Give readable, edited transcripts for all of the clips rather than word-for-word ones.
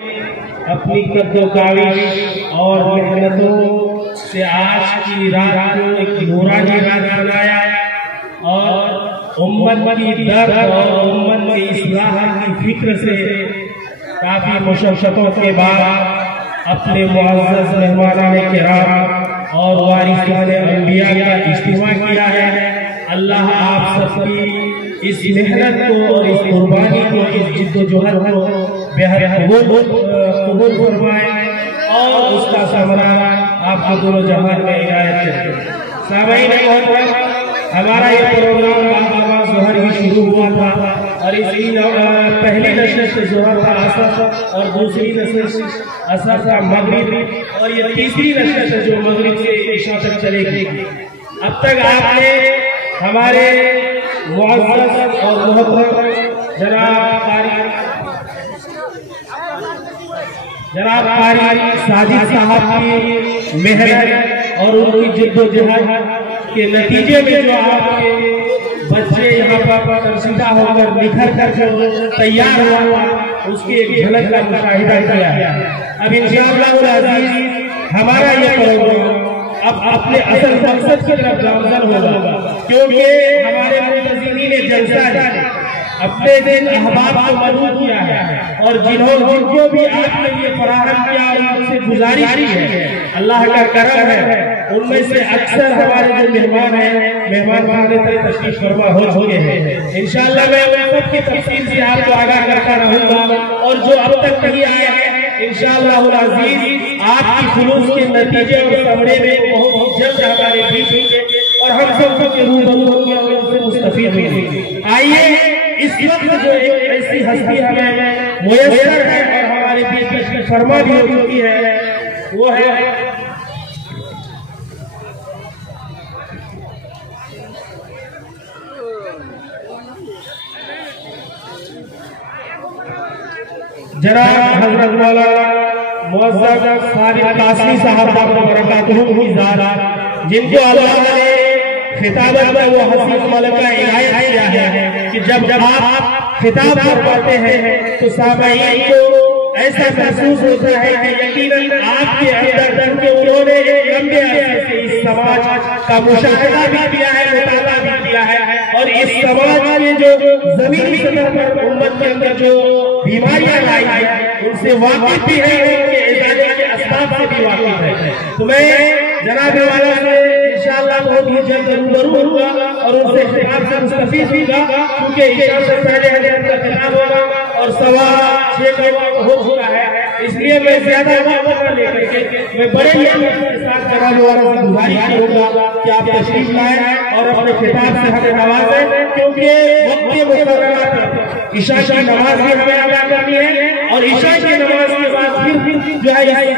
اپنی قد و کاوش اور محنتوں سے آج کی رات کو ایک نورانی رات بنایا اور امت کی درد اور امت کی اصلاح کی فکر سے کافی مشقتوں کے بعد اپنے معزز مہمانان کرام اور وارثان انبیاء کا اجتماع کیا ہے۔ اللہ آپ سب کی اس محنت کو اور اس قربانی کو، اس جد و جہد کو بہت قبول فرمائے اور اس کا ثمرہ آپ کو دونوں جہان میں عنایت کرے۔ سامعین محترم، ہمارا یہ پروگرام بعد ظہر ہی شروع ہوا تھا اور اس کی پہلی نشست ظہر کا عصر اور دوسری نشست عصر کا مغرب اور یہ تیسری نشست جو مغرب سے عشاء تک چلے گی۔ اب تک آپ نے ہمارے معزز اور محترم جناب قاری ساجد صاحب کی محنت اور ان کی جد و جہد کے نتیجے میں جو آپ کے بچے یہاں پر ترسیدہ ہو کر نکھر کر جو تیار ہوا اس کی ایک جھلک کا مشاہدہ کیا ہے۔ اب انشاءاللہ العزیز ہمارا یہ پروگرام اب اپنے اصل مقصد کی طرف گامزن ہوگا، کیونکہ ہمارے منتظرین جلسہ اپنے دن احباب کو مدعو کیا ہے اور جن کو بھی آپ نے یہ فراہم کیا اور ان سے گزارش کی ہے، اللہ کا کرم ہے، ان میں سے اکثر ہمارے جو مہمان ہیں مہمان خانے تک تشریف فرما ہو چکے ہیں۔ انشاءاللہ میں ان سب کی تفصیل سے آپ کو آگاہ کرتا رہوں گا اور جو اب تک نہیں آئے ہیں انشاءاللہ العزیز آپ کی خلوص کے نتیجے اور ثمرے میں بہت جلد ہمارے بیچ ہوں اور ہم سب کے روبرو ہوں گے اور ان سے مستفید ہوں گے۔ آئیے اس وقت جو ایک ایسی ہستی ہمیں میسر ہے اور ہمارے بیچ میں فرما بھی ہو چکی ہے، وہ ہے جناب حضرت مولانا معزز صادق قاسمی صاحب برکاتہ کی ذات، جن کو اللہ نے خطابت میں وہ حسین ملکہ عنایت کیا ہے کہ جب آپ خطاب فرماتے ہیں تو سامعین کو ایسا محسوس ہوتا ہے کہ یقیناً آپ کے اندر کہ انہوں نے ایک لمبے عرصے سے اس سماج کا مشاہدہ بھی کیا ہے، مطالعہ بھی کیا ہے اور اس سماج میں جو زمینی سطح پر امت کے اندر جو بیماریاں لائی ہیں ان سے واقف بھی ہے، ان کے علاج کے اسباب سے بھی واقف ہے۔ تو میں جناب والا سے انشاءاللہ بہت ہی جلد روبرو ہوں گا اور ان سے خطاب سے مستفید ہوں گا، کیونکہ عشاء سے پہلے حضرت کا خطاب ہوگا اور 6:15 ہو چکا ہے، اس لیے میں زیادہ وقت نہ لے کر کے میں بڑے ہی کے ساتھ جناب والا سے گزارش کروں گا کہ آپ تشریف لائیں اور اپنے خطاب سے ہمیں نوازیں، کیونکہ وقت کے مقررات عشاء کی نماز بھی ہمیں ادا کرنی ہے اور عشاء کی نماز کے بعد پھر جو ہے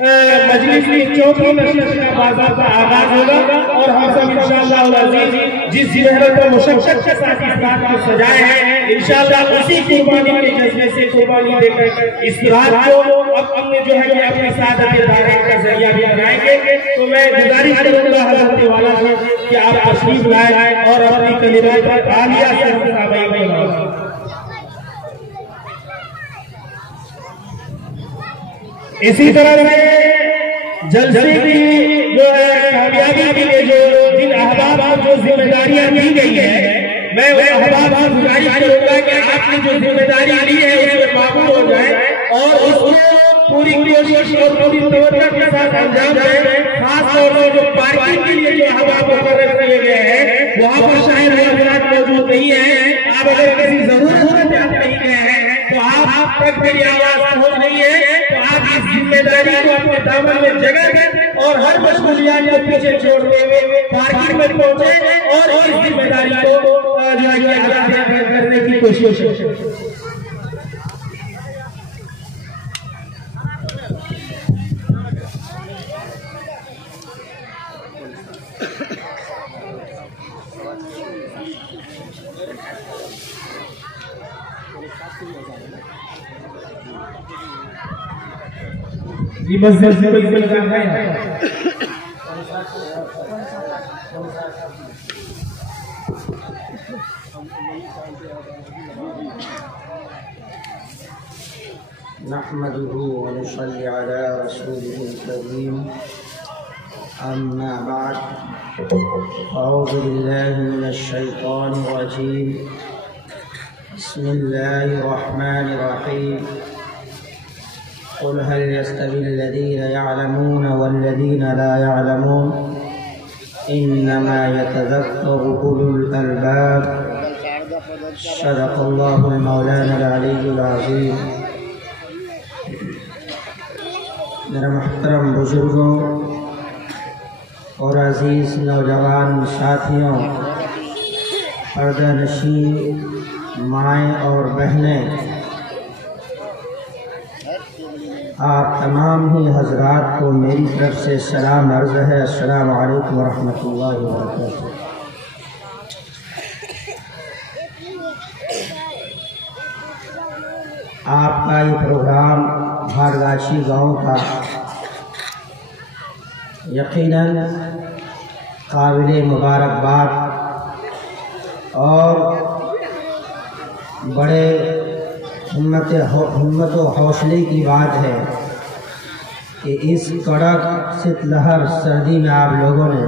مجلس کی چوتھی نشست کا باضابطہ آغاز ہوگا اور ہم سب انشاءاللہ العزیز جس محنت و مشقت کے ساتھ اس رات کو سجائے ہیں انشاءاللہ اسی قربانی کے جذبے سے قربانی دے کر اس رات کو اب ہم نے جو ہے کہ اپنے سعادت دارین کا ذریعہ بھی بنائیں گے۔ تو میں گزارش کروں گا حضرت والا سے کہ آپ تشریف لائیں اور اپنی کلمات عالیہ سے ہم سامعین کو نوازیں۔ اسی طرح سے جلسے کی جو ہے کامیابی کے لیے جو جن احباب کو جو ذمہ داریاں دی گئی ہے، میں وہ احباب سے گزارش کروں گا کہ آپ نے جو ذمہ داری لی ہے اس میں معمول ہو جائے اور اس کو پوری کوشش اور پوری توجہ کے ساتھ انجام دیں۔ خاص طور پر جو پارکنگ کے لیے جو احباب مقرر کیے گئے ہیں وہاں پر شاید حضرات موجود نہیں ہیں، آپ اگر کسی ضرورت نہیں گئے ہیں تو آپ تک میری آواز پہنچ نہیں ہے تو آپ اس ذمہ داری کو اپنے دامن میں جگہ دیں اور ہر مشغولیات کو پیچھے چھوڑتے ہوئے پارکنگ میں پہنچے اور اس ذمہ داری کو جو ہے ادا کرنے کی کوشش کریں۔ یہ مسجد سے کوئی کام ہے نحمده ونصلي على رسوله الكريم أما بعد أعوذ بالله من الشيطان الرجيم بسم الله الرحمن الرحيم قل هل يستوي الذين يعلمون والذين لا يعلمون إنما يتذكر أولو الألباب صدق الله المولانا العلي العظيم۔ میرا محترم بزرگوں اور عزیز نوجوان ساتھیوں، پردہ نشین مائیں اور بہنیں، آپ تمام ہی حضرات کو میری طرف سے سلام عرض ہے۔ السلام علیکم ورحمۃ اللہ وبرکاتہ۔ آپ کا یہ پروگرام بھارگاشی گاؤں کا یقیناً قابل مبارکباد اور بڑے ہمت و حوصلے کی بات ہے کہ اس کڑک سیت لہر سردی میں آپ لوگوں نے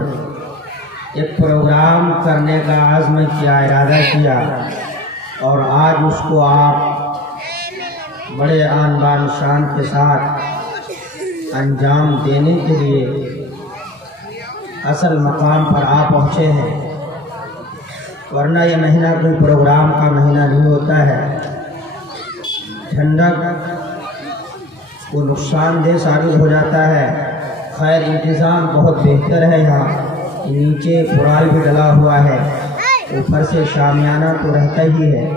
ایک پروگرام کرنے کا عزم کیا، ارادہ کیا، اور آج اس کو آپ بڑے آن بان شان کے ساتھ انجام دینے کے لیے اصل مقام پر آ پہنچے ہیں۔ ورنہ یہ مہینہ کوئی پروگرام کا مہینہ نہیں ہوتا ہے۔ ٹھنڈک کو نقصان دہ ثابت ہو جاتا ہے۔ خیر انتظام بہت بہتر ہے، یہاں نیچے پرال بھی ڈلا ہوا ہے، اوپر سے شامیانہ تو رہتا ہی ہے۔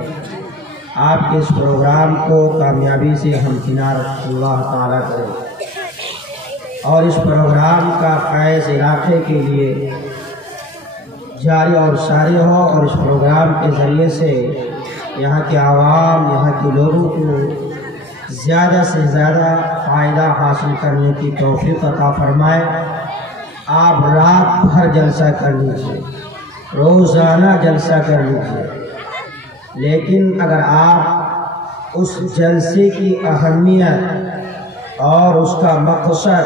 آپ کے اس پروگرام کو کامیابی سے ہمکنار اللہ تعالیٰ کرے، اور اس پروگرام کا فیض علاقے کے لیے جاری اور ساری ہو، اور اس پروگرام کے ذریعے سے یہاں کے عوام، یہاں کے لوگوں کو زیادہ سے زیادہ فائدہ حاصل کرنے کی توفیق عطا فرمائے۔ آپ رات بھر جلسہ کر لیجیے، روزانہ جلسہ کر لیجیے، لیکن اگر آپ اس جلسے کی اہمیت اور اس کا مقصد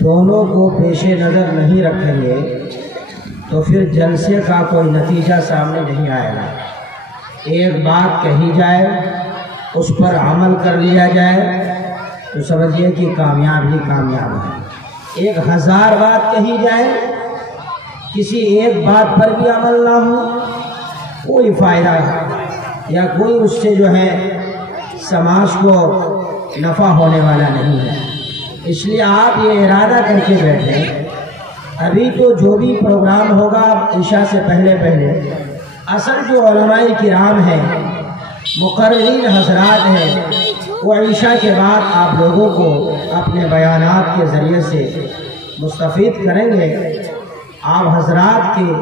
دونوں کو پیش نظر نہیں رکھیں گے تو پھر جلسے کا کوئی نتیجہ سامنے نہیں آئے گا۔ ایک بات کہی جائے، اس پر عمل کر لیا جائے تو سمجھیے کہ کامیاب ہی کامیاب ہے۔ 1000 بات کہی جائے، کسی ایک بات پر بھی عمل نہ ہو، کوئی فائدہ یا کوئی اس سے جو ہے سماج کو نفع ہونے والا نہیں ہے۔ اس لیے آپ یہ ارادہ کر کے بیٹھے، ابھی تو جو بھی پروگرام ہوگا عشاء سے پہلے اصل جو علماء کرام ہیں، مقررین حضرات ہیں، وہ عشاء کے بعد آپ لوگوں کو اپنے بیانات کے ذریعے سے مستفید کریں گے۔ آپ حضرات کی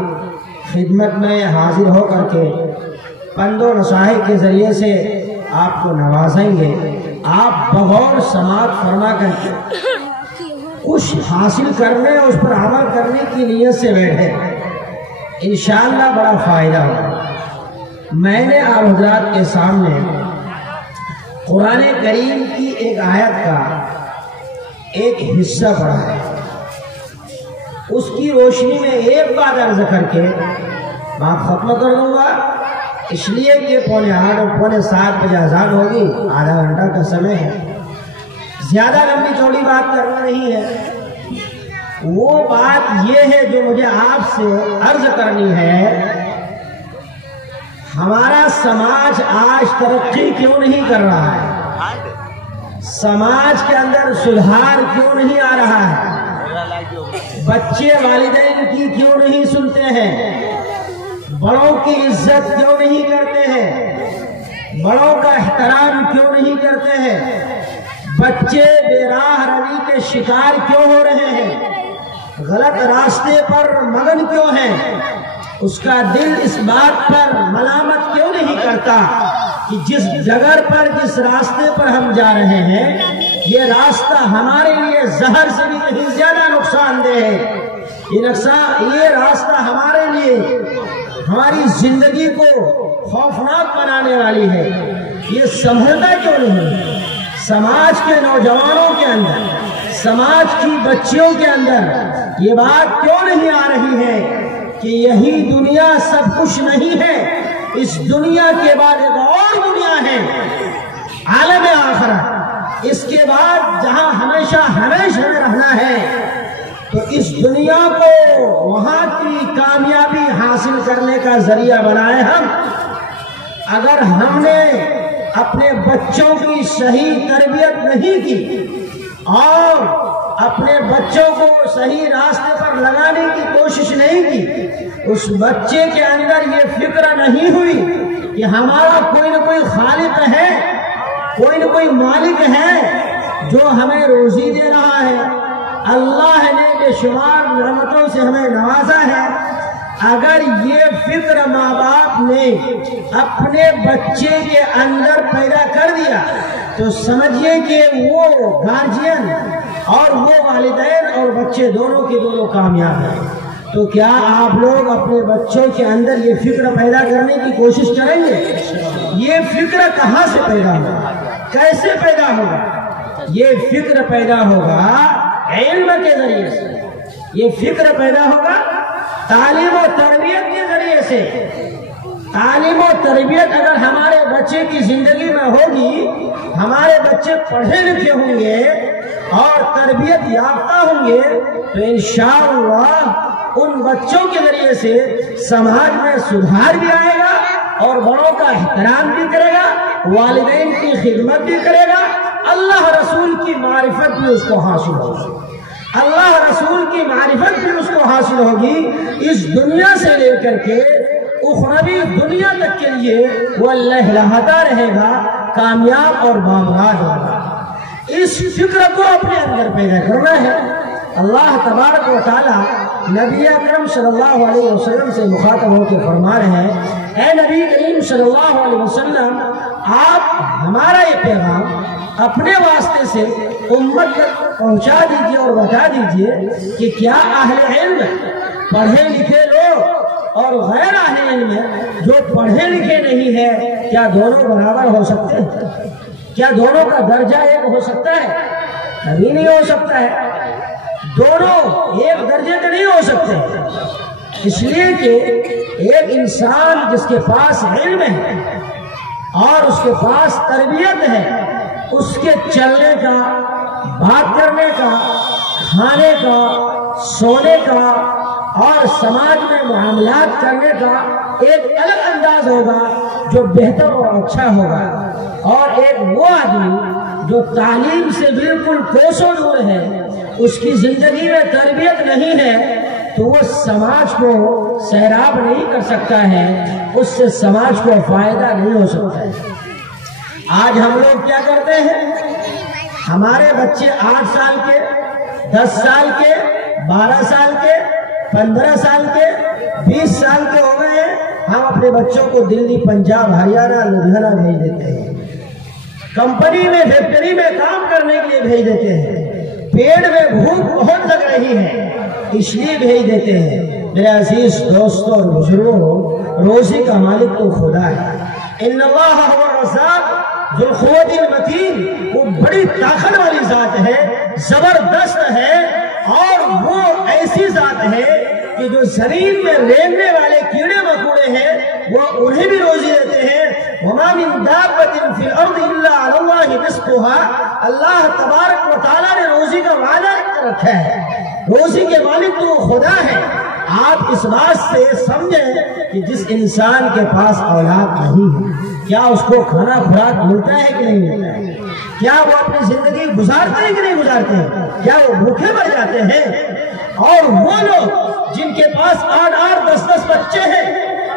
خدمت میں حاضر ہو کر کے پند و نصائح کے ذریعے سے آپ کو نوازیں گے۔ آپ بغور سماعت فرما کر کے کچھ حاصل کرنے، اس پر عمل کرنے کی نیت سے بیٹھے، انشاءاللہ بڑا فائدہ ہوگا۔ میں نے آپ حضرات کے سامنے قرآن کریم کی ایک آیت کا ایک حصہ پڑھا ہے، اس کی روشنی میں ایک بات عرض کر کے بات ختم کر دوں گا، اس لیے کہ 6:45 اور 7:15 بجے اذان ہوگی، آدھا گھنٹہ کا سمے ہے، زیادہ لمبی چوڑی بات کرنا نہیں ہے۔ وہ بات یہ ہے جو مجھے آپ سے عرض کرنی ہے، ہمارا سماج آج ترقی کیوں نہیں کر رہا ہے؟ سماج کے اندر سدھار کیوں نہیں آ رہا ہے؟ بچے والدین کی کیوں نہیں سنتے ہیں؟ بڑوں کی عزت کیوں نہیں کرتے ہیں؟ بڑوں کا احترام کیوں نہیں کرتے ہیں؟ بچے بے راہ روی کے شکار کیوں ہو رہے ہیں؟ غلط راستے پر مگن کیوں ہیں؟ اس کا دل اس بات پر ملامت کیوں نہیں کرتا کہ جس جگہ پر، جس راستے پر ہم جا رہے ہیں، یہ راستہ ہمارے لیے زہر سے بھی کہیں زیادہ نقصان دہ ہے۔ یہ راستہ ہمارے لیے ہماری زندگی کو خوفناک بنانے والی ہے۔ یہ سمجھتا کیوں نہیں؟ سماج کے نوجوانوں کے اندر، سماج کی بچیوں کے اندر یہ بات کیوں نہیں آ رہی ہے کہ یہی دنیا سب کچھ نہیں ہے، اس دنیا کے بعد ایک اور دنیا ہے، عالم آخرت، اس کے بعد جہاں ہمیشہ ہمیشہ رہنا ہے، تو اس دنیا کو وہاں کی کامیابی حاصل کرنے کا ذریعہ بنائے ہم۔ اگر ہم نے اپنے بچوں کی صحیح تربیت نہیں کی اور اپنے بچوں کو صحیح راستے پر لگانے کی کوشش نہیں کی، اس بچے کے اندر یہ فکر نہیں ہوئی کہ ہمارا کوئی نہ کوئی خالق ہے، کوئی نہ کوئی مالک ہے جو ہمیں روزی دے رہا ہے، اللہ نے بے شمار نعمتوں سے ہمیں نوازا ہے، اگر یہ فکر ماں باپ نے اپنے بچے کے اندر پیدا کر دیا تو سمجھیے کہ وہ گارجین اور وہ والدین اور بچے دونوں کے دونوں کامیاب ہیں۔ تو کیا آپ لوگ اپنے بچوں کے اندر یہ فکر پیدا کرنے کی کوشش کریں گے؟ یہ فکر کہاں سے پیدا ہوگا؟ کیسے پیدا ہوگا؟ یہ فکر پیدا ہوگا علم کے ذریعے سے، یہ فکر پیدا ہوگا تعلیم و تربیت کے ذریعے سے۔ تعلیم و تربیت اگر ہمارے بچے کی زندگی میں ہوگی، ہمارے بچے پڑھے لکھے ہوں گے اور تربیت یافتہ ہوں گے، تو انشاءاللہ ان بچوں کے ذریعے سے سماج میں سدھار بھی آئے گا اور بڑوں کا احترام بھی کرے گا، والدین کی خدمت بھی کرے گا، اللہ رسول کی معرفت بھی اس کو حاصل ہوگی، اللہ رسول کی معرفت بھی اس کو حاصل ہوگی، اس دنیا سے لے کر کے اخروی دنیا تک کے لیے وہ لہلہاتا رہے گا، کامیاب اور بامراد ہوگا۔ اس فکر کو اپنے اندر پیدا کرنا ہے۔ اللہ تبارک و تعالی نبی اکرم صلی اللہ علیہ وسلم سے مخاطب ہو کے فرما رہے ہیں، اے نبی کریم صلی اللہ علیہ وسلم، آپ ہمارا یہ پیغام اپنے واسطے سے امت تک پہنچا دیجئے اور بتا دیجئے کہ کیا اہل علم پڑھے لکھے لوگ اور غیر اہل علم جو پڑھے لکھے نہیں ہیں، کیا دونوں برابر ہو سکتے ہیں؟ کیا دونوں کا درجہ ایک ہو سکتا ہے؟ کبھی نہیں ہو سکتا ہے، دونوں ایک درجے کے نہیں ہو سکتے، اس لیے کہ ایک انسان جس کے پاس علم ہے اور اس کے پاس تربیت ہے، اس کے چلنے کا، بات کرنے کا، کھانے کا، سونے کا اور سماج میں معاملات کرنے کا ایک الگ انداز ہوگا جو بہتر اور اچھا ہوگا، اور ایک وہ آدمی جو تعلیم سے بالکل کوسوں دور ہے، اس کی زندگی میں تربیت نہیں ہے، تو وہ سماج کو سیراب نہیں کر سکتا ہے، اس سے سماج کو فائدہ نہیں ہو سکتا ہے۔ آج ہم لوگ کیا کرتے ہیں؟ ہمارے بچے 8 سال کے، 10 سال کے، 12 سال کے، 15 سال کے، 20 سال کے ہو گئے ہیں، ہم اپنے بچوں کو دلی، پنجاب، ہریانہ، لدھیانہ بھیج دیتے ہیں، کمپنی میں، فیکٹری میں کام کرنے کے لیے بھیج دیتے ہیں، پیٹ میں بھوک بہت لگ رہی ہے اس لیے بھیج دیتے ہیں۔ میرے عزیز دوستوں اور بزرگوں، روزی کا مالک تو خدا ہے، ان اللہ هو الرزاق ذو القوت المتین، وہ بڑی طاقت والی ذات ہے، زبردست ہے، اور وہ ایسی ذات ہے کہ جو زمین میں رینگنے والے کیڑے مکوڑے ہیں وہ انہیں بھی روزی دیتے ہیں۔ وما من دابۃ فی الارض الا علی اللہ رزقها، اللہ تبارک و تعالیٰ نے روزی کا وعدہ رکھا ہے، روزی کے مالک تو خدا ہے۔ آپ اس بات سے سمجھیں کہ جس انسان کے پاس اولاد نہیں ہے، کیا اس کو کھانا خوراک ملتا ہے کہ نہیں ملتا ہے؟ کیا وہ اپنی زندگی گزارتے ہیں کہ نہیں گزارتے ہیں؟ کیا وہ بھوکے مر جاتے ہیں؟ اور وہ لوگ جن کے پاس 8-8 10-10 بچے ہیں،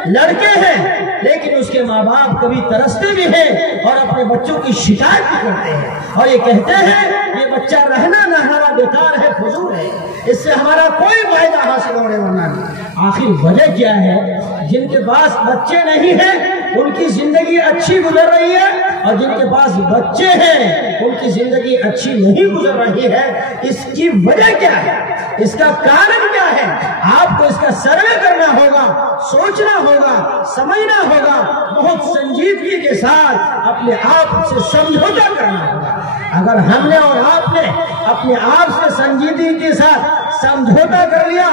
لڑکے ہیں، لیکن اس کے ماں باپ کبھی ترستے بھی ہیں اور اپنے بچوں کی شکایت بھی کرتے ہیں اور یہ کہتے ہیں یہ بچہ رہنا نہ ہمارا بیکار ہے، فضول ہے، اس سے ہمارا کوئی فائدہ حاصل ہونے والا نہیں۔ آخر وجہ کیا ہے؟ جن کے پاس بچے نہیں ہیں ان کی زندگی اچھی گزر رہی ہے، اور جن کے پاس بچے ہیں ان کی زندگی اچھی نہیں گزر رہی ہے۔ اس کی وجہ کیا ہے؟ اس کا کارن کیا ہے، آپ کو اس کا سروے کرنا ہوگا، سوچنا ہوگا، سمجھنا ہوگا، بہت سنجیدگی کے ساتھ اپنے آپ سے سمجھوتا کرنا ہوگا۔ اگر ہم نے اور آپ نے اپنے آپ سے سنجیدگی کے ساتھ سمجھوتا کر لیا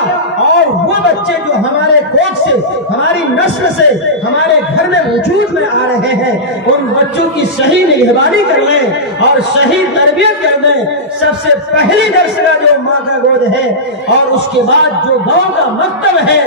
اور وہ بچے جو ہمارے کوکھ سے، ہماری نسل سے ہمارے گھر میں وجود میں آ رہے ہیں، ان بچوں کی صحیح نگہبانی کر لیں اور صحیح تربیت کر دیں۔ سب سے پہلی درسگاہ جو ماں کا گود ہے، اور اس کے بعد جو گاؤں کا مکتب ہے،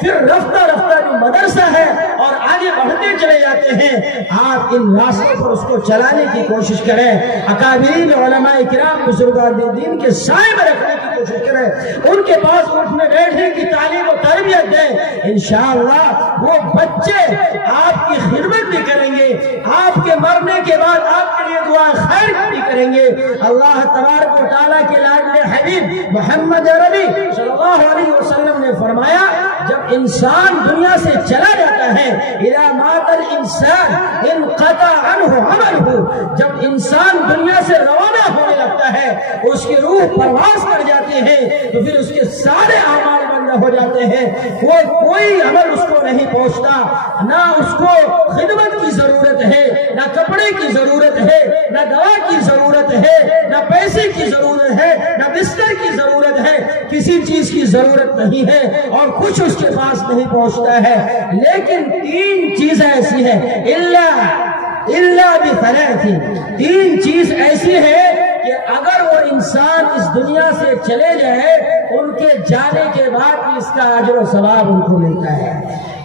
پھر رفتہ رفتہ جو مدرسہ ہے، اور آگے بڑھتے چلے جاتے ہیں۔ آپ ان راستوں پر اس کو چلانے کی کوشش کریں، اکابرین علماء کرام بزرگان دین کے سائے میں رکھنے کی کوشش کریں، ان کے پاس اٹھنے بیٹھنے کی تعلیم و تربیت دیں۔ انشاءاللہ وہ بچے آپ کی خدمت بھی کریں گے، آپ کے مرنے کے بعد آپ کے لیے دعا خیر بھی کریں گے۔ اللہ تبارک و تعالیٰ کے لاڈلے حبیب محمد عربی صلی اللہ علیہ وسلم نے فرمایا، جب انسان دنیا سے چلا جاتا ہے، اذا مات الانسان انقطع عنہ عملہ، جب انسان دنیا سے روانہ ہونے لگتا ہے، اس کی روح پرواز کر جاتی ہے، تو پھر اس کے سارے اعمال بند ہو جاتے ہیں، کوئی عمل اس کو نہیں پہنچتا، نہ اس کو خدمت کی ضرورت ہے، نہ کپڑے کی ضرورت ہے، نہ دوا کی ضرورت ہے، نہ پیسے کی ضرورت ہے، نہ بستر کی ضرورت ہے، کسی چیز کی ضرورت نہیں ہے، اور کچھ اس کے پاس نہیں پہنچتا ہے۔ لیکن تین چیزیں ایسی ہیں، اللہ بثلاث، تین چیز ایسی ہے کہ اگر وہ انسان اس دنیا سے چلے جائے، ان کے جانے کے بعد بھی اس کا اجر و ثواب ان کو ملتا ہے،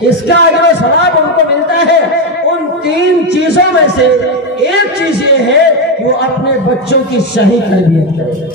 اس کا اجر و ثواب ان کو ملتا ہے۔ ان تین چیزوں میں سے ایک چیز یہ ہے کہ وہ اپنے بچوں کی صحیح تربیت کرے،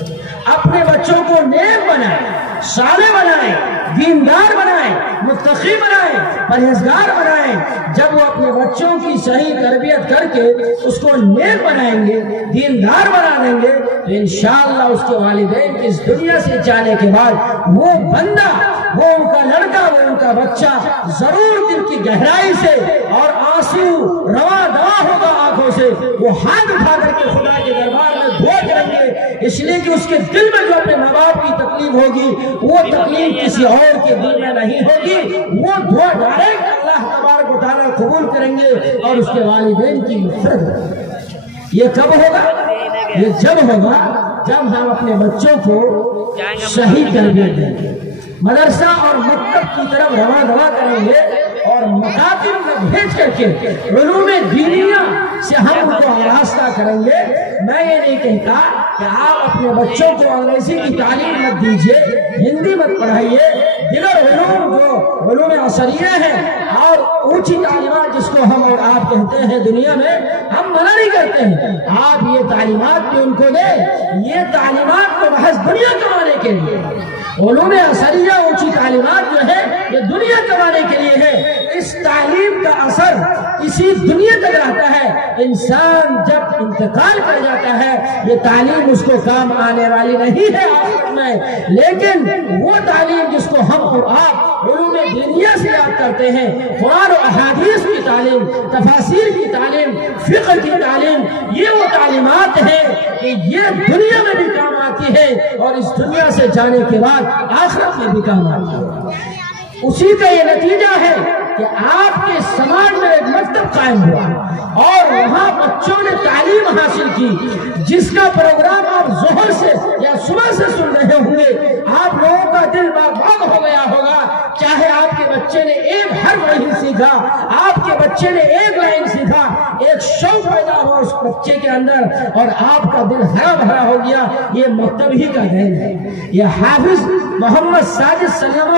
اپنے بچوں کو نیک بنائے، صالح بنائے، دیندار بنائے، متقی بنائے، پرہیزگار بنائے۔ جب وہ اپنے بچوں کی صحیح تربیت کر کے اس کو نیک بنائیں گے، دیندار بنا دیں گے، تو انشاءاللہ اس کے والدین کی اس دنیا سے جانے کے بعد وہ بندہ، وہ ان کا لڑکا، وہ ان کا بچہ ضرور دل کی گہرائی سے اور آنسو رواں دوا ہوگا آنکھوں سے، وہ ہاتھ اٹھا کر کے خدا کے دربار میں دعا کریں گے، اس لیے کہ اس کے دل میں جو اپنے ماں باپ کی تکلیف ہوگی، وہ تکلیف کسی اور کے دل میں نہیں ہوگی۔ وہ دعا ڈائریکٹ اللہ تبارک و تعالیٰ قبول کریں گے اور اس کے والدین کی مغفرت کریں گے۔ یہ کب ہوگا؟ یہ جب ہوگا جب ہم اپنے بچوں کو صحیح تربیت دیں گے، مدرسہ اور مکتب کی طرف رواں دوا کریں گے، اور مکاتب میں بھیج کر کے علوم دینیہ سے ہم ان کو آراستہ کریں گے۔ میں یہ نہیں کہتا کہ آپ اپنے بچوں کو انگریزی کی تعلیم مت دیجیے، ہندی مت پڑھائیے، دیگر علوم جو علوم عصریہ ہیں اور اونچی تعلیمات جس کو ہم اور آپ کہتے ہیں دنیا میں، ہم منع نہیں کرتے ہیں، آپ یہ تعلیمات بھی ان کو دیں۔ یہ تعلیمات تو محض دنیا کمانے کے لیے، علوم عصریہ اونچی تعلیمات جو ہے یہ دنیا کمانے کے لیے ہے۔ اس تعلیم کا اثر اسی دنیا تک رہتا ہے، انسان جب انتقال کر جاتا ہے یہ تعلیم اس کو کام آنے والی نہیں ہے آخرت میں، لیکن وہ تعلیم جس کو ہم اور آپ علوم دینیہ سے یاد کرتے ہیں، قرآن و احادیث کی تعلیم، تفاسیر کی تعلیم، فقہ کی تعلیم، یہ وہ تعلیمات ہیں کہ یہ دنیا میں بھی کام آتی ہے اور اس دنیا سے جانے کے بعد آخرت میں بھی کام آتی ہے۔ اسی کا یہ نتیجہ ہے کہ آپ کے سماج میں ایک مکتب قائم ہوا اور وہاں بچوں نے تعلیم حاصل کی، جس کا پروگرام آپ ظہر سے یا صبح سے سن رہے ہوں گے، آپ لوگوں کا دل باغ ہو گیا ہوگا۔ چاہے آپ کے بچے نے ایک حرف نہیں سیکھا، آپ کے بچے نے ایک لائن سیکھا، ایک شوق پیدا ہوا اس بچے کے اندر اور آپ کا دل ہرا بھرا ہو گیا، یہ مکتب ہی کا دین ہے۔ یہ حافظ محمد ساجد سلیمہ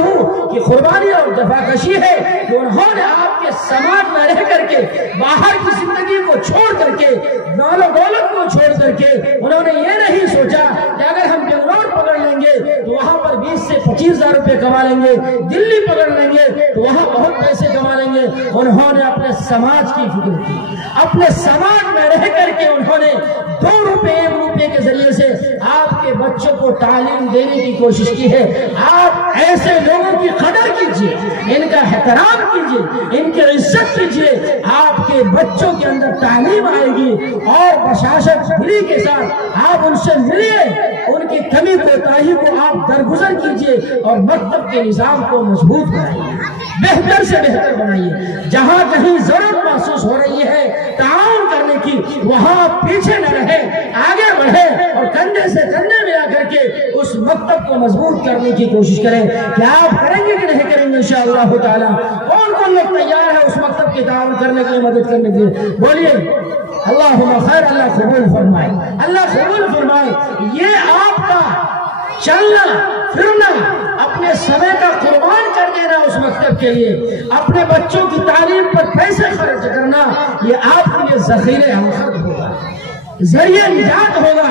کی قربانی اور جفاکشی ہے کہ انہوں نے آپ کے سماج میں رہ کر کے، باہر کی زندگی کو چھوڑ کر کے، مال و دولت کو چھوڑ کر کے، انہوں نے یہ نہیں سوچا کہ اگر ہم بنگلور پکڑ لیں گے تو وہاں پر 20 سے 25 ہزار روپے کما لیں گے، دلی پکڑ لیں گے تو وہاں بہت پیسے کما لیں گے۔ انہوں نے اپنے سماج کی فکر کی، اپنے سماج میں رہ کر کے انہوں نے 2 روپے 1 روپے کے ذریعے سے آپ کے بچے بچوں کو تعلیم دینے کی کوشش کی ہے۔ آپ ایسے لوگوں کی قدر کیجئے، ان کا احترام کیجئے، ان کی عزت کیجئے، آپ کے بچوں کے اندر تعلیم آئے گی اور بشاشت دلی کے ساتھ آپ ان سے ملیے، ان کی کمی کوتاہی کو آپ درگزر کیجئے اور مکتب کے نظام کو مضبوط بنائیے، بہتر سے بہتر بنائیے۔ جہاں کہیں ضرورت محسوس ہو رہی ہے تعاون کرنے کی، وہاں پیچھے نہ رہے، آگے بڑھے اور کندھے سے کندھے ملا کر کے اس مکتب کو مضبوط کرنے کی کوشش کریں۔ کیا آپ کریں گے کہ نہیں کریں گے انشاءاللہ تعالی؟ کون کون لوگ تیار ہے اس مکتب کی تعاون کرنے کے لیے، مدد کرنے کے لیے؟ بولیے اللہم خیر، اللہ قبول فرمائے، اللہ قبول فرمائے۔ یہ آپ کا چلنا پھرنا، اپنے سمے کا قربان کر دینا اس مکتب کے لیے، اپنے بچوں کی تعلیم پر پیسے خرچ کرنا، یہ آپ کے لیے ذخیرہ آخرت ہوگا، ذریعہ نجات ہوگا،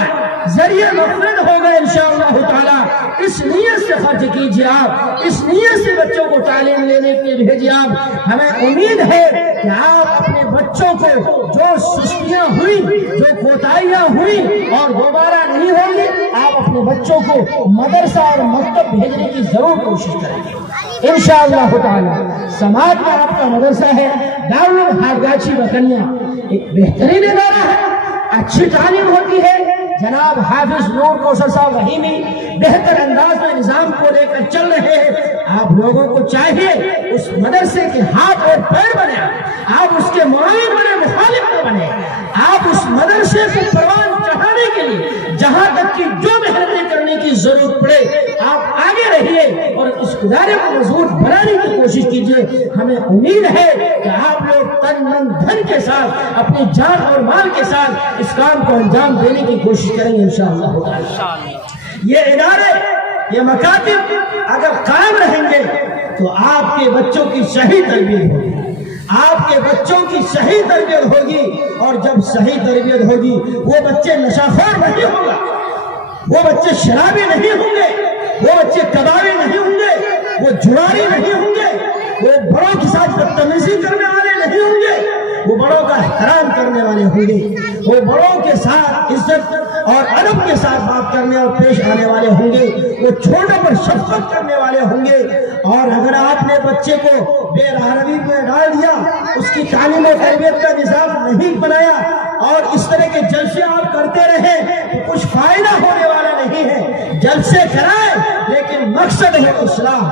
ذریعہ مغفرت ہوگا انشاءاللہ تعالی۔ اس نیت سے خرچ کیجئے، آپ اس نیت سے بچوں کو تعلیم لینے کے لیے بھیجئے۔ آپ ہمیں امید ہے کہ آپ اپنے بچوں کو جو سستیاں ہوئی، جو کوتاہیاں ہوئی اور دوبارہ نہیں ہوں گی، آپ اپنے بچوں کو مدرسہ اور مکتب بھیجنے کی ضرور کوشش کریں گے انشاءاللہ تعالی۔ سماج میں آپ کا مدرسہ ہے دارالعلوم ہاتھگاچھی بکنیا، ایک بہترین ادارہ ہے، اچھی تعلیم ہوتی ہے۔ جناب حافظ نور کوثر صاحب رحیمی بہتر انداز میں نظام کو لے کر چل رہے ہیں۔ آپ لوگوں کو چاہیے اس مدرسے کے ہاتھ اور پیر بنے، آپ اس کے معاون بنے، مخالف نہ بنے۔ آپ اس مدرسے کو پروان چڑھانے کے لیے جہاں تک کی جو محنتیں کرنے کی ضرورت پڑے آپ آگے رہیے اور اس ادارے کو مضبوط بنانے کی کوشش کیجیے۔ ہمیں امید ہے کہ آپ لوگ تن من دھن کے ساتھ، اپنی جان اور مال کے ساتھ اس کام کو انجام دینے کی کوشش کریں گے انشاءاللہ۔ یہ ادارے، یہ مکاتب اگر قائم رہیں گے تو آپ کے بچوں کی صحیح تربیت ہوگی، آپ کے بچوں کی صحیح تربیت ہوگی، اور جب صحیح تربیت ہوگی وہ بچے نشہ خور نہیں ہوں گے، وہ بچے شرابی نہیں ہوں گے، وہ بچے کبابی نہیں ہوں گے، وہ جواری نہیں ہوں گے، وہ بڑوں کے ساتھ بدتمیزی کرنے والے نہیں ہوں گے، وہ بڑوں کا احترام کرنے والے ہوں گے، وہ بڑوں کے ساتھ عزت اور ادب کے ساتھ بات کرنے اور پیش آنے والے ہوں گے، وہ چھوٹوں پر شفقت کرنے والے ہوں گے۔ اور اگر آپ نے بچے کو بے راہروی میں ڈال دیا، اس کی تعلیم و تربیت کا نظام نہیں بنایا اور اس طرح کے جلسے آپ کرتے رہے تو کچھ فائدہ ہونے والا نہیں ہے۔ جلسے کرائیں لیکن مقصد ہے اصلاح،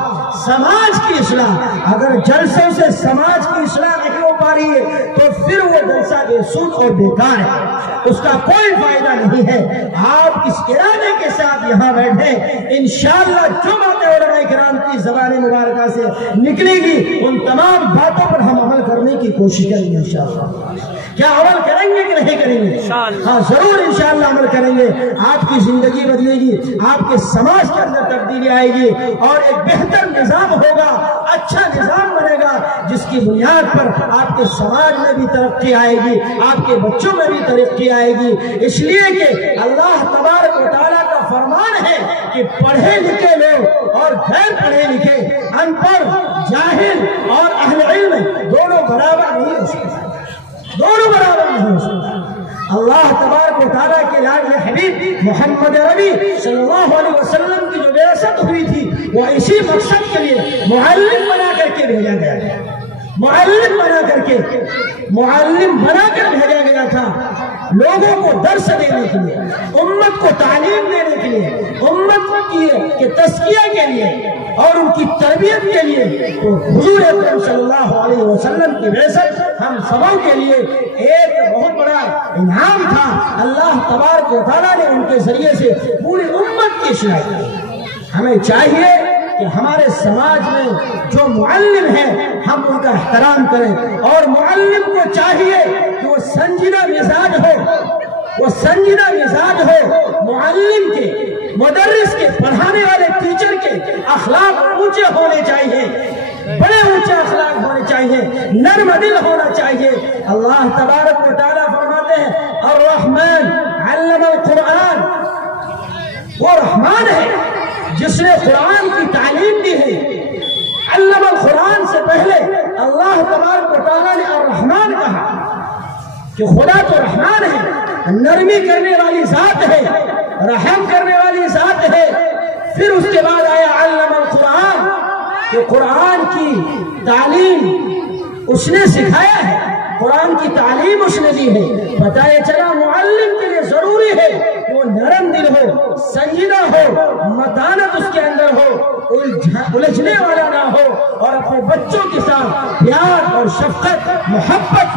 سماج کی اصلاح۔ اگر جلسوں سے سماج کی اصلاح نہیں ہو پا رہی ہے تو پھر وہ جلسہ بے سود اور بیکار ہے، اس کا کوئی فائدہ نہیں ہے۔ آپ اس ارادے کے ساتھ یہاں بیٹھے، انشاءاللہ جو باتیں علماء کرام کی زبان مبارکہ سے نکلے گی ان تمام باتوں پر ہم عمل کرنے کی کوشش کریں گے انشاءاللہ۔ کیا عمل کریں گے کہ نہیں کریں گے؟ ہاں ضرور انشاءاللہ عمل کریں گے۔ آپ کی زندگی بدلے گی، آپ کے سماج کے اندر تبدیلی آئے گی اور ایک بہتر نظام ہوگا، اچھا نظام بنے گا جس کی بنیاد پر آپ کے سماج میں بھی ترقی آئے گی، آپ کے بچوں میں بھی ترقی آئے گی۔ اس لیے کہ اللہ تبارک و تعالیٰ کا فرمان ہے کہ پڑھے لکھے لوگ اور غیر پڑھے لکھے، ان پڑھ، جاہل اور اہل علم دونوں برابر نہیں ہو سکتے، دونوں برابر نہیں ہو سکتے۔ اللہ تبارک و تعالیٰ کے لاڈلے حبیب محمد عربی صلی اللہ علیہ وسلم کی جو بعثت ہوئی تھی وہ اسی مقصد کے لیے معلم بنا کر کے بھیجا گیا تھا، معلم بنا کر بھیجا گیا تھا، لوگوں کو درس دینے کے لیے، امت کو تعلیم دینے کے لیے، امت کی تزکیہ کے لیے اور ان کی تربیت کے لیے۔ تو حضور اکرم صلی اللہ علیہ وسلم کی بعثت ہم سبوں کے لیے ایک بہت بڑا انعام تھا۔ اللہ تبارک و تعالیٰ نے ان کے ذریعے سے پوری امت کی اصلاح کی۔ ہمیں چاہیے کہ ہمارے سماج میں جو معلم ہیں ہم ان کا احترام کریں، اور معلم کو چاہیے کہ وہ سنجیدہ مزاج ہو، وہ سنجیدہ مزاج ہو۔ معلم کے، مدرس کے، پڑھانے والے ٹیچر کے اخلاق اونچے ہونے چاہیے، بڑے اونچے اخلاق ہونے چاہیے، نرم دل ہونا چاہیے۔ اللہ تبارک و تعالیٰ فرماتے ہیں الرحمن علم القرآن، وہ رحمان ہے جس نے قرآن کی تعلیم دی ہے۔ علم القرآن سے پہلے اللہ تبارک و تعالیٰ نے الرحمن کہا کہ خدا تو رحمان ہے، نرمی کرنے والی ذات ہے، رحم کرنے والی ذات قرآن کی تعلیم اس نے سکھایا ہے، قرآن کی تعلیم اس نے دی ہے۔ پتہ یہ چلا معلم کے لیے ضروری ہے کہ وہ نرم دل ہو، سنجیدہ ہو، متانت اس کے اندر ہو، الجھنے والا نہ ہو، اور اپنے بچوں کے ساتھ پیار اور شفقت محبت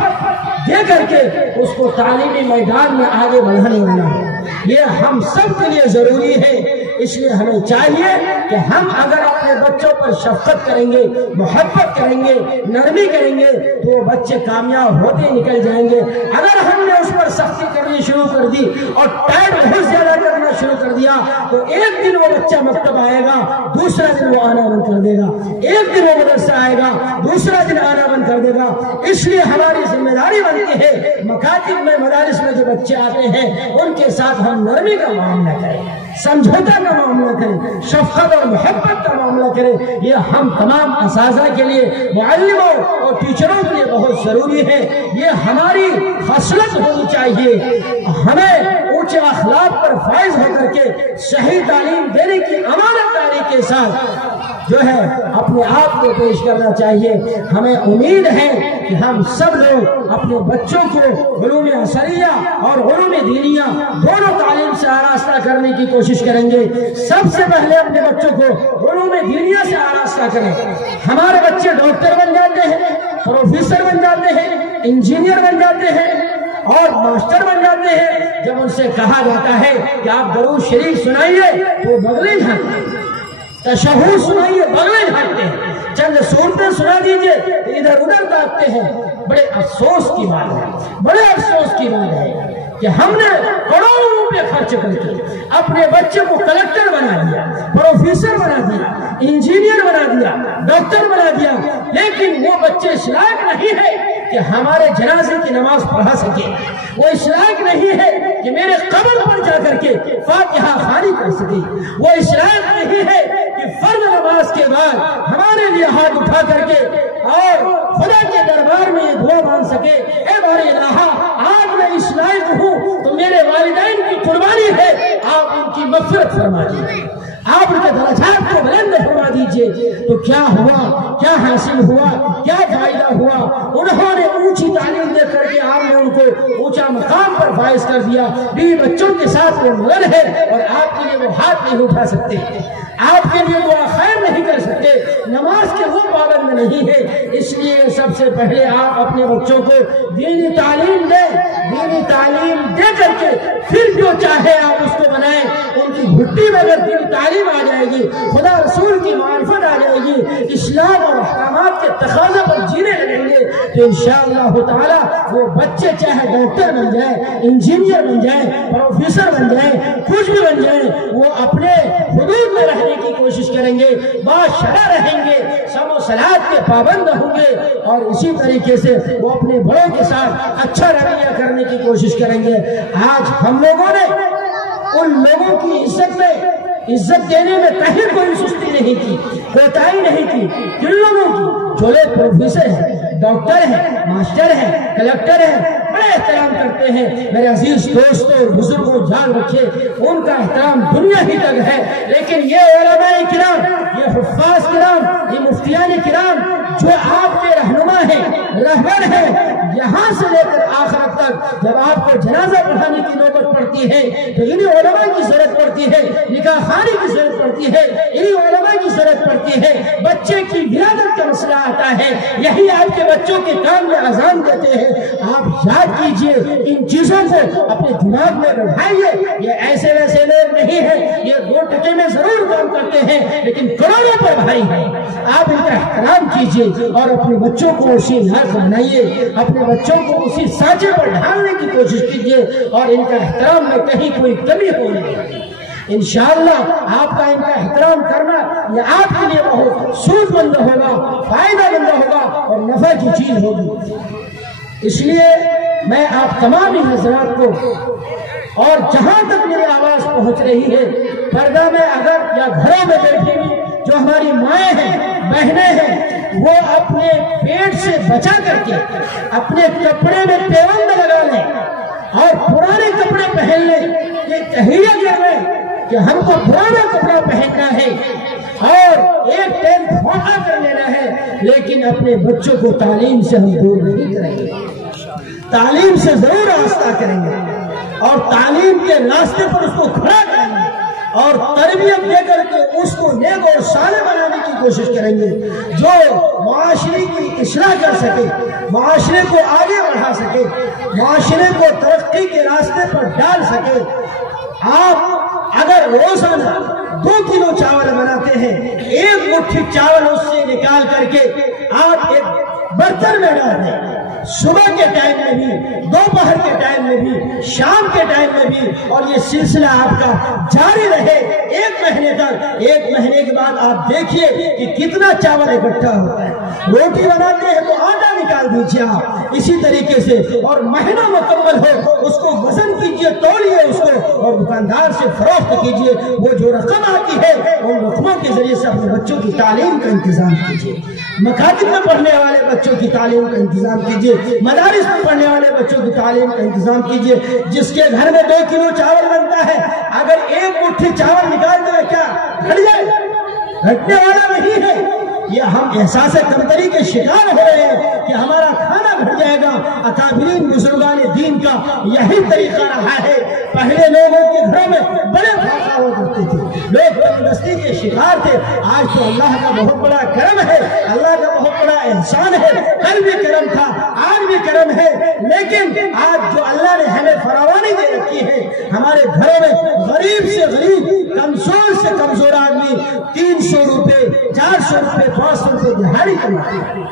دے کر کے اس کو تعلیمی میدان میں آگے بڑھانے والا ہے۔ یہ ہم سب کے لیے ضروری ہے۔ اس لیے ہمیں چاہیے کہ ہم اگر اپنے بچوں پر شفقت کریں گے، محبت کریں گے، نرمی کریں گے، تو وہ بچے کامیاب ہوتے نکل جائیں گے۔ اگر ہم نے اس پر سختی کرنی شروع کر دی اور ٹائٹ بہت زیادہ کرنا شروع کر دیا تو ایک دن وہ بچہ مکتب آئے گا، دوسرا دن وہ آنا بند کر دے گا، ایک دن وہ مدرسہ آئے گا، دوسرا دن آنا بند کر دے گا۔ اس لیے ہماری ذمہ داری بنتی ہے مکاتب میں، مدارس میں جو بچے آتے ہیں ان کے ساتھ ہم نرمی کا معاملہ کریں، سمجھوتا کا معاملہ کریں، شفقت اور محبت کا معاملہ کریں۔ یہ ہم تمام اساتذہ کے لیے، معلموں اور ٹیچروں کے لیے بہت ضروری ہے۔ یہ ہماری خصلت ہونی چاہیے۔ ہمیں اونچے اخلاق پر فائز ہو کر کے صحیح تعلیم دینے کی امانت داری کے ساتھ جو ہے اپنے آپ کو پیش کرنا چاہیے۔ ہمیں امید ہے کہ ہم سب لوگ اپنے بچوں کو علوم عصریہ اور علوم دینیہ دونوں تعلیم سے آراستہ کرنے کی کوشش کریں گے۔ سب سے پہلے اپنے بچوں کو علوم دینیہ سے آراستہ کریں۔ ہمارے بچے ڈاکٹر بن جاتے ہیں، پروفیسر بن جاتے ہیں، انجینئر بن جاتے ہیں اور ماسٹر بن جاتے ہیں۔ جب ان سے کہا جاتا ہے کہ آپ درود شریف سنائیے تو وہ بغلیں جھانکتے ہیں، تشہد سنائیے بغلیں جھانکتے ہیں، چند صورتیں سنا دیجئے ادھر ادھر تاکتے ہیں۔ بڑے افسوس کی بات ہے، بڑے افسوس کی بات ہے کہ ہم نے کروڑوں روپے خرچ کر کے اپنے بچے کو کلکٹر بنا دیا، پروفیسر بنا دیا، انجینئر بنا دیا، ڈاکٹر بنا دیا، لیکن وہ بچے اس لائق نہیں ہے کہ ہمارے جنازے کی نماز پڑھا سکے، وہ اس لائق نہیں ہے کہ میرے قبر پر جا کر کے فاتحہ خوانی کر سکے، وہ اس لائق نہیں ہے کہ فرض نماز کے بعد ہمارے لیے ہاتھ اٹھا کر کے اور خدا کے دربار میں یہ دعا مانگ سکے، اے باری اللہ آج میں اس لائق ہوں تو میرے والدین کی قربانی ہے، آپ ان کی مغفرت فرما دیجیے، آپ ان کے درجات کو بلند فرما دیجیے۔ تو کیا ہوا، کیا حاصل ہوا، کیا فائدہ ہوا؟ انہوں نے اونچی تعلیم دے کر کے آپ نے ان کو اونچا مقام پر فائز کر دیا، بیوی بچوں کے ساتھ وہ مگن ہے اور آپ کے لیے وہ ہاتھ نہیں اٹھا سکتے، آپ کے لیے دعا خیر نہیں کر سکتے، نماز کے وہ پابند نہیں ہے۔ اس لیے سب سے پہلے آپ اپنے بچوں کو دینی تعلیم دیں، دینی تعلیم دے کر کے پھر جو چاہے آپ اس کو بنائیں۔ ان کی گھٹی میں اگر دینی تعلیم آ جائے گی، خدا رسول کی معرفت آ جائے گی، اسلام اور احکامات کے تقاضے پر جینے لگیں گے تو انشاءاللہ تعالی وہ بچے چاہے ڈاکٹر بن جائیں، انجینئر بن جائیں، پروفیسر بن جائیں، کچھ بھی بن جائیں، وہ اپنے حدود میں رہنے کی کوشش کریں گے، باشرح رہیں گے، سم و صلاۃ کے پابند ہوں گے، اور اسی طریقے سے وہ اپنے بڑوں کے ساتھ اچھا رویہ کرنے کی کوشش کریں گے۔ آج ہم لوگوں نے ان لوگوں کی عزت دینے میں کہیں کوئی سستی نہیں کی، کوتاہی نہیں کی۔ کن لوگوں کی؟ جو لوگ پروفیسر ہیں، ڈاکٹر ہیں، ماسٹر ہیں، کلکٹر ہیں، بڑے احترام کرتے ہیں۔ میرے عزیز دوستوں اور بزرگوں جان رکھے، ان کا احترام دنیا ہی تک ہے، لیکن یہ علماء کرام، یہ حفاظ کرام، یہ مفتیان کرام جو آپ کے رہنما ہیں، رہبر ہیں، یہاں سے لے کر آخرت تک جب آپ کو جنازہ پڑھانے کی نوبت پڑتی ہے تو انہیں علماء کی ضرورت پڑتی ہے، نکاح خوانی کی ضرورت پڑتی ہے، انہیں علماء کی ضرورت پڑتی ہے۔ بچے کی ولادت کا مسئلہ آتا ہے، یہی آپ کے بچوں کے کام میں اذان دیتے ہیں۔ آپ یاد کیجئے، ان چیزوں کو اپنے دماغ میں بٹھائیے۔ یہ ایسے ویسے لوگ نہیں ہیں، یہ 2 ٹکے میں ضرور کام کرتے ہیں لیکن کروڑوں پر بھائی ہیں۔ آپ ان کا احترام کیجئے اور اپنے بچوں کو اسی لائق بنائیے، اپنے بچوں کو اسی سانچے پر ڈھالنے کی کوشش کیجئے اور ان کا احترام میں کہیں کوئی کمی ہو نہیں۔ انشاءاللہ آپ کا ان کا احترام کرنا یہ آپ کے لیے بہت سود مند ہوگا، فائدہ مند ہوگا اور نفع کی چیز ہوگی۔ اس لیے میں آپ تمام ہی حضرات کو، اور جہاں تک میری آواز پہنچ رہی ہے، پردہ میں اگر یا گھروں میں بیٹھی ہوئی جو ہماری مائیں ہیں، بہنیں ہیں، وہ اپنے پیٹ سے بچا کر کے اپنے کپڑے میں پیوند لگا لیں اور پرانے کپڑے پہن لیں، یہ تہیہ کر لیں کہ ہم کو پرانا کپڑا پہننا ہے اور ایک ٹائم کھوٹا کر لینا ہے، لیکن اپنے بچوں کو تعلیم سے ہم دور نہیں کریں گے، تعلیم سے ضرور راستہ کریں گے اور تعلیم کے راستے پر اس کو کھڑا کریں گے اور تربیت دے کر کے اس کو نیک اور صالح بنانے کی کوشش کریں گے، جو معاشرے کی اصلاح کر سکے، معاشرے کو آگے بڑھا سکے، معاشرے کو ترقی کے راستے پر ڈال سکے۔ آپ اگر روزانہ 2 کلو چاول بناتے ہیں، 1 مٹھی چاول اس سے نکال کر کے آپ ایک برتن میں ڈال دیں، صبح کے ٹائم میں بھی، دوپہر کے ٹائم میں بھی، شام کے ٹائم میں بھی، اور یہ سلسلہ آپ کا جاری رہے 1 مہینے تک۔ 1 مہینے کے بعد آپ دیکھیے کہ کتنا چاول اکٹھا ہوتا ہے۔ روٹی بناتے ہیں تو آٹا نکال دیجیے آپ اسی طریقے سے، اور مہینہ مکمل ہو اس کو وزن کیجیے، تولیے اس کو اور دکاندار سے فروخت کیجیے۔ وہ جو رقم آتی ہے ان رقموں کے ذریعے سے اپنے بچوں کی تعلیم کا انتظام کیجیے، مکاتب میں پڑھنے والے بچوں کی تعلیم کا انتظام کیجیے، مدارس میں پڑھنے والے بچوں کی تعلیم کا انتظام کیجیے۔ جس کے گھر میں 2 کلو چاول بنتا ہے، اگر 1 مٹھی چاول نکال دے کیا گھٹ جائے؟ گھٹنے والا نہیں ہے۔ یہ ہم احساس کمتری کے شکار ہو رہے ہیں کہ ہمارا کھانا گھٹ جائے گا۔ اکابرین بزرگان دین کا یہی طریقہ رہا ہے۔ پہلے لوگوں کے گھروں میں بڑے فاقہ ہوا کرتے تھے، لوگ تندرستی کے شکار تھے۔ آج تو اللہ کا بہت بڑا کرم ہے، اللہ کا بہت بڑا احسان ہے۔ کل بھی کرم تھا، آج بھی کرم ہے، لیکن آج جو اللہ نے ہمیں فراوانی دے رکھی ہے، ہمارے گھروں میں غریب سے غریب، کمزور سے کمزور آدمی 300 روپے، 400 روپے، 500 روپے دہاڑی کماتے ہیں۔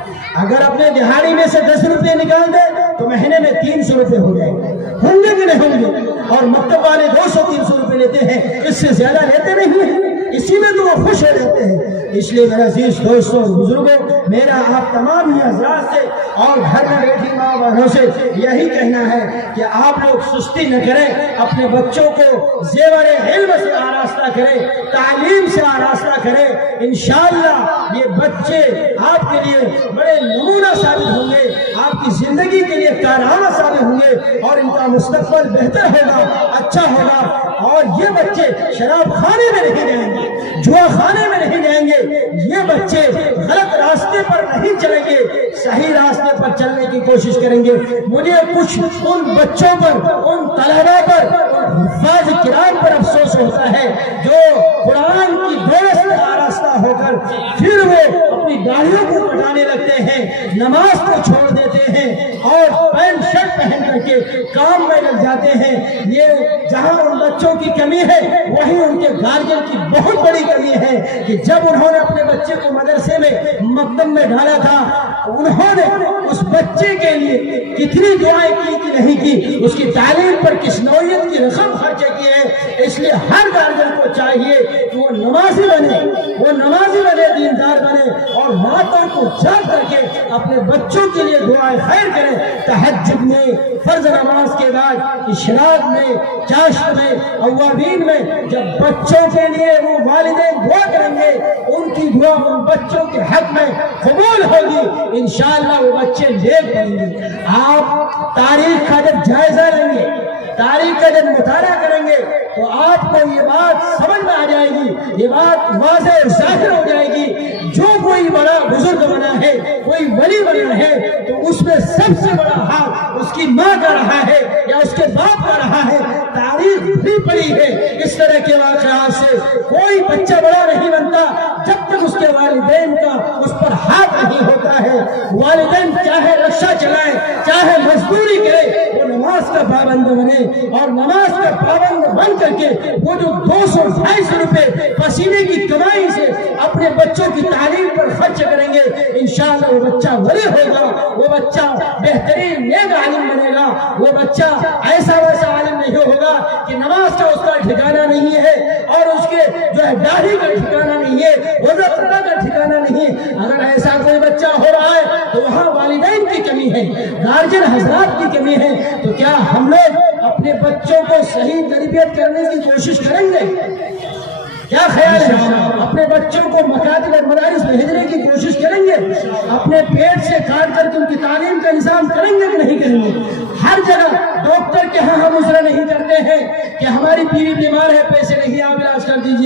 اگر اپنے دہاڑی میں سے 10 روپے نکال دے تو مہینے میں 300 روپے ہو جائے گا، ہوں گے کہ نہیں ہوں گے؟ اور مکتب والے 200-300 روپے لیتے ہیں، اس سے زیادہ لیتے نہیں ہیں، اسی میں تو وہ خوش ہو جاتے ہیں۔ اس لیے میرے عزیز دوستوں اور بزرگوں، میرا آپ تمام ہی حضرات سے اور گھر میں بیٹھی ماں بہنوں سے یہی کہنا ہے کہ آپ لوگ سستی نہ کریں، اپنے بچوں کو زیور علم سے آراستہ کریں، تعلیم سے آراستہ کریں۔ انشاءاللہ یہ بچے آپ کے لیے بڑے نمونہ ثابت ہوں گے، آپ کی زندگی کے لیے کارآمد ثابت ہوں گے اور ان کا مستقبل بہتر ہوگا، اچھا ہوگا۔ اور یہ بچے شراب خانے میں نہیں جائیں گے، جوا خانے میں نہیں جائیں گے، یہ بچے غلط راستے پر نہیں چلیں گے، صحیح راستے پر چلنے کی کوشش کریں گے۔ مجھے کچھ ان بچوں پر، ان طلباء پر، ان حفاظ کرام پر افسوس ہوتا ہے جو قرآن کی دولت سے آراستہ ہو کر پھر وہ اپنی گاڑیوں کو پٹانے لگتے ہیں، نماز کو چھوڑ دیتے ہیں اور پینٹ شرٹ پہن کر کے کام میں لگ جاتے ہیں۔ یہ جہاں ان بچوں کی کمی ہے وہیں ان کے گارجن کی بہت بڑی کمی ہے کہ جب انہوں نے اپنے بچے کو مدرسے میں، مکتب میں ڈالا تھا، انہوں نے اس بچے کے لیے کتنی دعائیں کی کہ نہیں کی، اس کی تعلیم پر کس نوعیت کی رقم خرچ کی ہے۔ اس لیے ہر گارجن کو چاہیے کہ وہ نمازی بنے، دیندار بنے اور راتوں کو جاگ کر کے اپنے بچوں کے لیے دعائیں خیر کریں۔ تہجد میں، فرض نماز کے بعد، اشراق میں، چاشت میں، اوابین میں جب بچوں کے لیے وہ والدین دعا کریں گے، ان کی دعا ان بچوں کے حق میں قبول ہوگی، انشاءاللہ وہ بچے نیک بنیں گے۔ آپ تاریخ کا جب جائزہ لیں گے، تاریخ کا جب مطالعہ کریں گے تو آپ کو یہ بات سمجھ میں آ جائے گی، یہ بات واضح اور ظاہر ہو جائے گی۔ جو کوئی بڑا بزرگ بنا ہے، کوئی ولی بنا ہے، تو اس میں سب سے بڑا ہاتھ اس کی ماں کا رہا ہے یا اس کے باپ کا رہا ہے۔ تاریخ بھی پڑی ہے اس طرح کے واقعات سے۔ کوئی بچہ بڑا نہیں بنتا جب تک اس کے والدین کا اس پر ہاتھ نہیں ہوتا ہے۔ والدین چاہے رکشہ چلائے، چاہے مزدوری کرے، وہ نماز کا پابند بنے اور نماز کا پابند بن کر کے وہ جو 200-250 روپے پسینے کی کمائی سے اپنے بچوں کی تعلیم پر خرچ کریں گے، انشاءاللہ وہ بچہ ولی ہوگا، وہ بچہ بہترین نیک عالم بنے گا، وہ بچہ ایسا ویسا عالم نہیں ہوگا کہ نماز کا اس کا ٹھکانہ نہیں ہے اور اس کے جو ہے داڑھی کا ٹھکانہ نہیں ہے، روزہ رکھنے کا ٹھکانہ نہیں ہے۔ اگر ایسا کوئی بچہ ہو رہا ہے تو وہاں والدین کی کمی ہے، گارجن حضرات کی کمی ہے۔ تو کیا ہم لوگ اپنے بچوں کو صحیح تربیت کرنے کی کوشش کریں گے؟ کیا خیال ہے؟ اپنے بچوں کو مکاتب اور مدارس بھیجنے کی کوشش کریں گے؟ اپنے پیٹ سے کاٹ کر کے ان کی تعلیم کا نظام کریں گے کہ نہیں کریں گے؟ ہر جگہ ڈاکٹر کے ہاں ہم عذر نہیں کرتے ہیں کہ ہماری بیوی بیمار ہے، پیسے نہیں آ